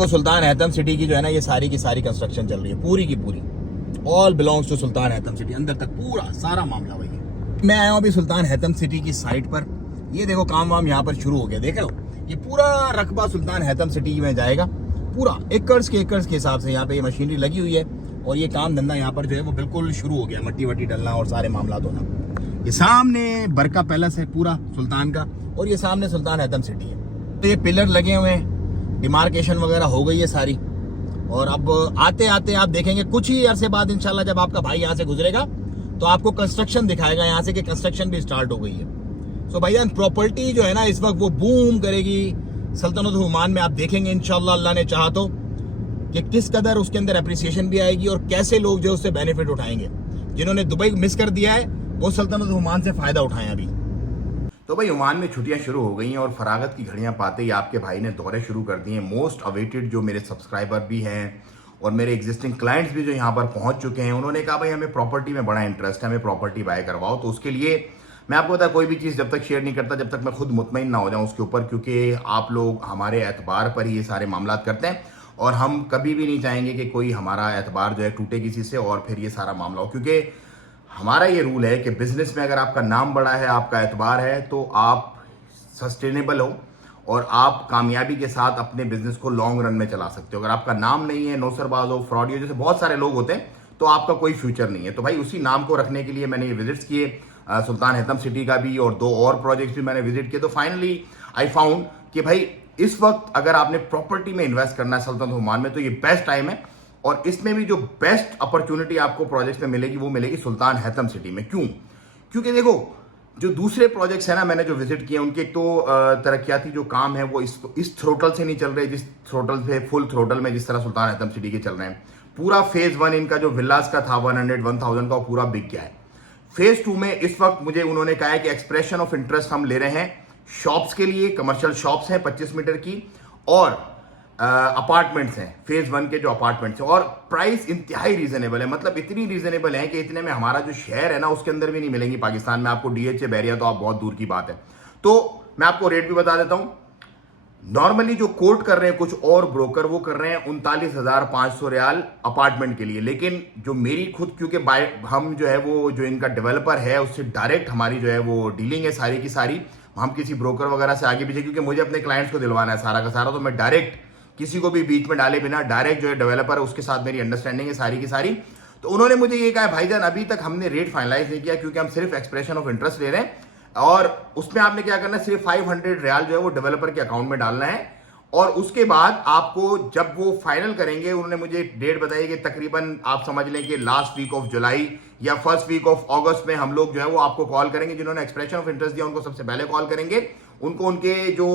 तो सुल्तान Haitham city की जो है ना ये सारी की सारी कंस्ट्रक्शन चल रही है, पूरी की पूरी। All belongs to Sultan Haitham City, अंदर तक पूरा सारा मामला वही है। मैं आया हूँ अभी सुल्तान हैतम सिटी की साइट पर। ये देखो काम वाम यहाँ पर शुरू हो गया, देख लो। ये पूरा रकबा सुल्तान हैतम सिटी में जाएगा, पूरा एकर्स के हिसाब से यहाँ पे ये मशीनरी लगी हुई है। और ये काम धंधा यहाँ पर जो है वो बिल्कुल शुरू हो गया, मट्टी वट्टी डलना और सारे मामला होना। ये सामने बरका पैलेस है पूरा सुल्तान का, और ये सामने सुल्तान हैतम सिटी है। तो ये पिलर लगे हुए हैं, डिमार्केशन वगैरह हो गई है सारी। और अब आते आते आप देखेंगे कुछ ही अरसे बाद इंशाल्लाह जब आपका भाई यहाँ से गुजरेगा तो आपको कंस्ट्रक्शन दिखाएगा यहाँ से कि कंस्ट्रक्शन भी स्टार्ट हो गई है। सो भाईजान प्रॉपर्टी जो है ना इस वक्त वो बूम करेगी सल्तनत ओमान में। आप देखेंगे इंशाल्लाह अल्लाह ने चाहा तो कि किस कदर उसके अंदर अप्रिसिएशन भी आएगी और कैसे लोग जो उससे बेनिफिट उठाएंगे। जिन्होंने दुबई मिस कर दिया है वो सल्तनत ओमान से फायदा उठाएं अभी। तो भाई ओमान में छुट्टियां शुरू हो गई हैं और फरागत की घड़ियां पाते ही आपके भाई ने दौरे शुरू कर दिए। मोस्ट अवेटेड जो मेरे सब्सक्राइबर भी हैं और मेरे एग्जिस्टिंग क्लाइंट्स भी जो यहाँ पर पहुंच चुके हैं, उन्होंने कहा भाई हमें प्रॉपर्टी में बड़ा इंटरेस्ट है, हमें प्रॉपर्टी बाय करवाओ। तो उसके लिए मैं आपको बता कोई भी चीज़ जब तक शेयर नहीं करता जब तक मैं खुद मुतमईन ना हो जाऊँ उसके ऊपर, क्योंकि आप लोग हमारे एतबार पर ही ये सारे मामला करते हैं और हम कभी भी नहीं चाहेंगे कि कोई हमारा एतबार जो है टूटे किसी से और फिर ये सारा मामला हो। क्योंकि हमारा ये रूल है कि बिजनेस में अगर आपका नाम बड़ा है, आपका एतबार है, तो आप सस्टेनेबल हो और आप कामयाबी के साथ अपने बिजनेस को लॉन्ग रन में चला सकते हो। अगर आपका नाम नहीं है, नौसरबाज हो, फ्रॉडी हो, जैसे बहुत सारे लोग होते हैं, तो आपका कोई फ्यूचर नहीं है। तो भाई उसी नाम को रखने के लिए मैंने ये विजिट्स किए, सुल्तान हैतम सिटी का भी और 2 और प्रोजेक्ट्स भी मैंने विजिट किए। तो फाइनली आई फाउंड कि भाई इस वक्त अगर आपने प्रॉपर्टी में इन्वेस्ट करना है सल्तनत ओमान में तो ये बेस्ट टाइम है। और इसमें भी जो बेस्ट अपॉर्चुनिटी आपको प्रोजेक्ट्स में मिलेगी वो मिलेगी सुल्तान हैतम सिटी में। क्यों? क्योंकि देखो जो दूसरे प्रोजेक्ट्स है ना मैंने जो विजिट किए उनके एक तो तरक्याती जो काम है वो इस थ्रोटल से नहीं चल रहे जिस थ्रोटल से फुल थ्रोटल में जिस तरह सुल्तान हैतम सिटी के चल रहे हैं। पूरा फेज 1 इनका जो विलास का था 100-1000 का वो पूरा बिक गया है। फेज 2 में इस वक्त मुझे उन्होंने कहा है कि एक्सप्रेशन ऑफ इंटरेस्ट हम ले रहे हैं शॉप्स के लिए, कमर्शियल शॉप्स हैं 25 मीटर की और अपार्टमेंट्स हैं फेज 1 के जो अपार्टमेंट्स हैं। और प्राइस इंतहाई रीजनेबल है, मतलब इतनी रीजनेबल है कि इतने में हमारा जो शहर है ना उसके अंदर भी नहीं मिलेंगी पाकिस्तान में आपको। डीएचए बैरिया तो आप बहुत दूर की बात है। तो मैं आपको रेट भी बता देता हूं। नॉर्मली जो कोट कर रहे हैं कुछ और ब्रोकर वो कर रहे हैं 39,500 रियाल अपार्टमेंट के लिए, लेकिन जो मेरी खुद क्योंकि हम जो है वो जो इनका डेवलपर है उससे डायरेक्ट हमारी जो है वो डीलिंग है सारी की सारी। हम किसी ब्रोकर वगैरह से आगे पीछे, क्योंकि मुझे अपने क्लाइंट्स को दिलवाना है सारा का सारा, तो मैं डायरेक्ट किसी को भी बीच में डाले बिना डायरेक्ट जो है डेवलपर है उसके साथ मेरी अंडरस्टैंडिंग है सारी की सारी। तो उन्होंने मुझे ये कहा भाईजान अभी तक हमने रेट फाइनलाइज नहीं किया क्योंकि हम सिर्फ एक्सप्रेशन ऑफ इंटरेस्ट ले रहे हैं और उसमें आपने क्या करना है सिर्फ 500 रियाल जो है वो डेवलपर के अकाउंट में डालना है। और उसके बाद आपको जब वो फाइनल करेंगे, उन्होंने मुझे डेट बताई कि तकरीबन आप समझ लें कि लास्ट वीक ऑफ जुलाई या फर्स्ट वीक ऑफ अगस्त में हम लोग जो है वो आपको कॉल करेंगे। जिन्होंने एक्सप्रेशन ऑफ इंटरेस्ट दिया उनको सबसे पहले कॉल करेंगे, उनको उनके जो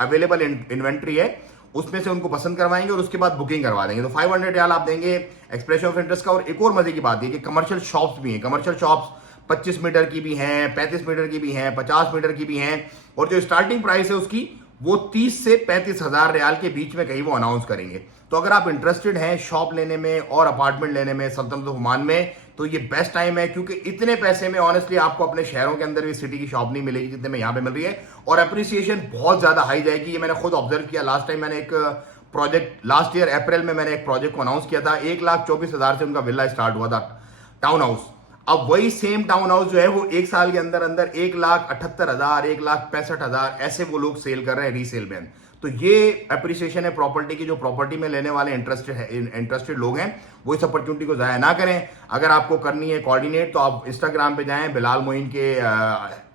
अवेलेबल इन्वेंट्री है उसमें से उनको पसंद करवाएंगे और उसके बाद बुकिंग करवा देंगे। तो 500 रियाल आप देंगे एक्सप्रेशन ऑफ इंटरेस्ट का। और एक और मजे की बात है कि कमर्शियल शॉप्स भी हैं, कमर्शियल शॉप्स 25 मीटर की भी हैं, 35 मीटर की भी हैं, 50 मीटर की भी हैं। और जो स्टार्टिंग प्राइस है उसकी वो 30 से 35,000 रियाल के बीच में कहीं वो अनाउंस करेंगे। तो अगर आप इंटरेस्टेड हैं शॉप लेने में और अपार्टमेंट लेने में सल्तनत ओमान में तो ये बेस्ट टाइम है, क्योंकि इतने पैसे में ऑनेस्टली आपको अपने शहरों के अंदर भी सिटी की शॉप नहीं मिलेगी जितने में यहाँ पे मिल रही है। और अप्रिसिएशन बहुत ज्यादा हाई जाएगी, ये मैंने खुद ऑब्जर्व किया। लास्ट टाइम मैंने एक प्रोजेक्ट लास्ट ईयर अप्रैल में मैंने एक प्रोजेक्ट को अनाउंस किया था, 1,24,000 से उनका विला स्टार्ट हुआ था टाउन हाउस। अब वही सेम टाउन हाउस जो है वो 1 साल के अंदर अंदर 1,78,000 1,65,000 ऐसे वो लोग सेल कर रहे हैं रीसेल में। तो ये अप्रिसिएशन है प्रॉपर्टी की। जो प्रॉपर्टी में लेने वाले इंटरेस्टेड लोग हैं वो इस अपॉर्चुनिटी को जाया ना करें। अगर आपको करनी है कोऑर्डिनेट तो आप इंस्टाग्राम पे जाएं, बिलाल मोइन के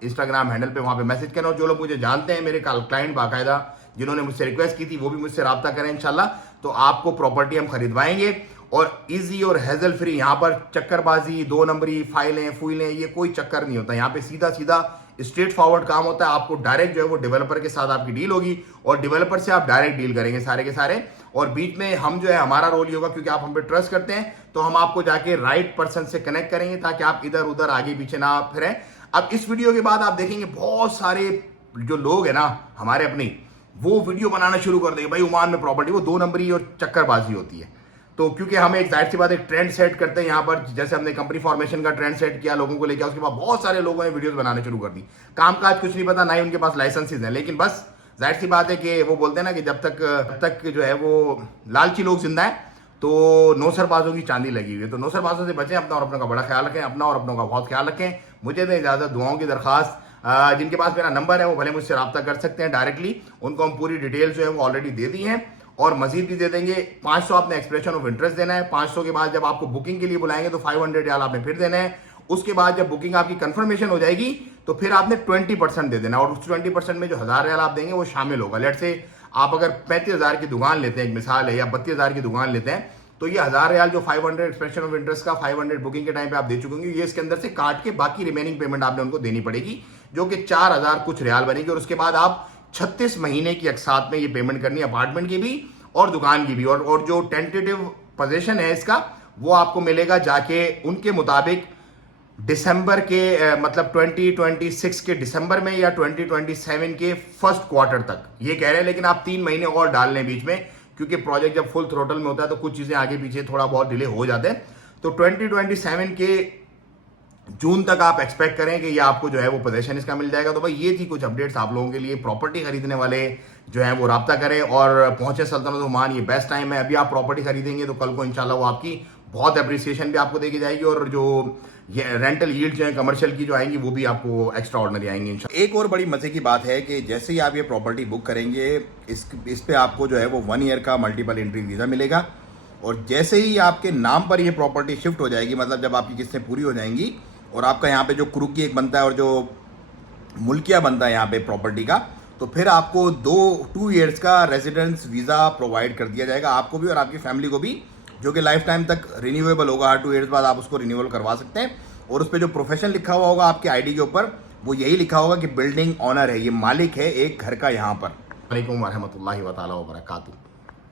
इंस्टाग्राम हैंडल पे, वहां पे मैसेज करें। और जो लोग मुझे जानते हैं मेरे क्लाइंट बाकायदा जिन्होंने मुझसे रिक्वेस्ट की थी वो भी मुझसे रब्ता करें इंशाल्लाह। तो आपको प्रॉपर्टी हम खरीदवाएंगे और इजी और हैजल फ्री। यहाँ पर चक्करबाजी 2 नंबरी फाइलें फुइलें ये कोई चक्कर नहीं होता। यहाँ पे सीधा सीधा स्ट्रेट फॉरवर्ड काम होता है। आपको डायरेक्ट जो है वो डेवलपर के साथ आपकी डील होगी और डेवलपर से आप डायरेक्ट डील करेंगे सारे के सारे। और बीच में हम जो है हमारा रोल ये होगा, क्योंकि आप हम पे ट्रस्ट करते हैं तो हम आपको जाके राइट पर्सन से कनेक्ट करेंगे ताकि आप इधर उधर आगे पीछे ना फिरें। अब इस वीडियो के बाद आप देखेंगे बहुत सारे जो लोग हैं ना हमारे अपने, वो वीडियो बनाना शुरू कर देंगे भाई ओमान में प्रॉपर्टी, वो 2 नंबरी और चक्करबाजी होती है। तो क्योंकि हम एक जाहिर सी बात एक ट्रेंड सेट करते हैं यहाँ पर, जैसे हमने कंपनी फॉर्मेशन का ट्रेंड सेट किया लोगों को लेकर, उसके बाद बहुत सारे लोगों ने वीडियोस बनाने शुरू कर दी। कामकाज कुछ नहीं पता, ना ही उनके पास लाइसेंसेस हैं, लेकिन बस जाहिर सी बात है कि वो बोलते हैं ना कि जब तक जो है वो लालची लोग जिंदा है तो नौसरबाजों की चांदी लगी हुई है। तो नौसरबाजों से बचें, अपना और अपनों का बड़ा ख्याल रखें, अपना और अपनों का बहुत ख्याल रखें। मुझे दें इजाज़त, दुआओं की दरखास्त। जिनके पास मेरा नंबर है वो भले मुझसे रब्ता कर सकते हैं डायरेक्टली, उनको हम पूरी डिटेल जो है वो ऑलरेडी दे दी हैं और मजीद भी दे देंगे। 500 आपने एक्सप्रेशन ऑफ इंटरेस्ट देना है। 500 के बाद जब आपको बुकिंग के लिए बुलाएंगे तो 500 रियाल आपने फिर देना है। उसके बाद जब बुकिंग आपकी कंफर्मेशन हो जाएगी तो फिर आपने 20% दे देना और उस 20% में जो 1000 रियाल आप देंगे वो शामिल होगा। लेट से आप अगर 35,000 की दुकान लेते हैं, एक मिसाल है, या 32,000 की दुकान लेते हैं, तो ये 1000 रियाल जो 500 एक्सप्रेशन ऑफ इंटरेस्ट का 500 बुकिंग के टाइम पे आप दे चुके होंगे, ये इसके अंदर से काट के बाकी रिमेनिंग पेमेंट आपने उनको देनी पड़ेगी, जो कि 4000 कुछ रियाल बनेगी। और उसके बाद आप 36 महीने की अकसात में ये पेमेंट करनी है, अपार्टमेंट की भी और दुकान की भी। और जो टेंटेटिव पोजीशन है इसका वो आपको मिलेगा जाके उनके मुताबिक दिसंबर के मतलब 2026 के दिसंबर में या 2027 के फर्स्ट क्वार्टर तक ये कह रहे हैं। लेकिन आप 3 महीने और डाल लें बीच में, क्योंकि प्रोजेक्ट जब फुल थ्रोटल में होता है तो कुछ चीजें आगे पीछे थोड़ा बहुत डिले हो जाते हैं। तो 2027 के जून तक आप एक्सपेक्ट करें कि ये आपको जो है वो पोजीशन इसका मिल जाएगा। तो भाई ये थी कुछ अपडेट्स आप लोगों के लिए। प्रॉपर्टी खरीदने वाले जो है वो राब्ता करें और पहुंचे सल्तनत ओमान, ये बेस्ट टाइम है। अभी आप प्रॉपर्टी खरीदेंगे तो कल को इंशाल्लाह वो आपकी बहुत अप्रिसिएशन भी आपको देखी जाएगी और जो ये रेंटल यील्ड जो है कमर्शियल की जो आएंगी वो भी आपको एक्स्ट्रा ऑर्डिनरी आएंगी इंशाल्लाह। एक और बड़ी मजे की बात है कि जैसे ही आप ये प्रॉपर्टी बुक करेंगे इस पे आपको जो है वो 1 ईयर का मल्टीपल एंट्री वीज़ा मिलेगा। और जैसे ही आपके नाम पर ये प्रॉपर्टी शिफ्ट हो जाएगी, मतलब जब आपकी किस्तें पूरी हो जाएंगी और आपका यहाँ पे जो क्रूकी एक बनता है और जो मुल्किया बनता है यहाँ पे प्रॉपर्टी का, तो फिर आपको 2 ईयर्स का रेजिडेंस वीज़ा प्रोवाइड कर दिया जाएगा, आपको भी और आपकी फैमिली को भी, जो कि लाइफ टाइम तक रिन्यूएबल होगा। हर 2 ईयर्स बाद आप उसको रिन्यूअल करवा सकते हैं। और उस पर जो प्रोफेशन लिखा हुआ होगा आपके आईडी के ऊपर, वो यही लिखा होगा कि बिल्डिंग ऑनर है, ये मालिक है एक घर का यहाँ पर। वालेकुम रहमतुल्लाहि व तआला व बरकातहू।